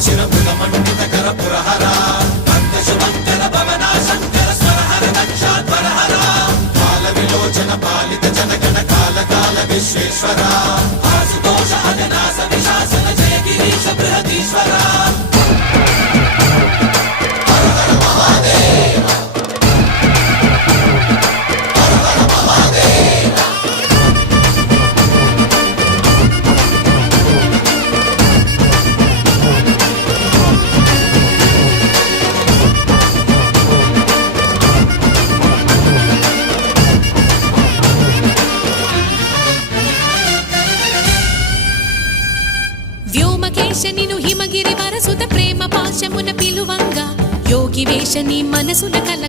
శిరముల మండిత కర పురహర భక్త శుభంకర భవనా శంకర స్వరహర దక్షాధ్వరహర కాల విలోచన పాలిత జనగణ కాల కాల విశ్వేశ్వర ఆశుతోష అజనాస విశాసన జయ గిరీశ బృహదీశ్వర వ్యోమకేశనిను హిమగిరి వరసుత ప్రేమ పాశమున పిలువంగా యోగి వేషని మనసున కల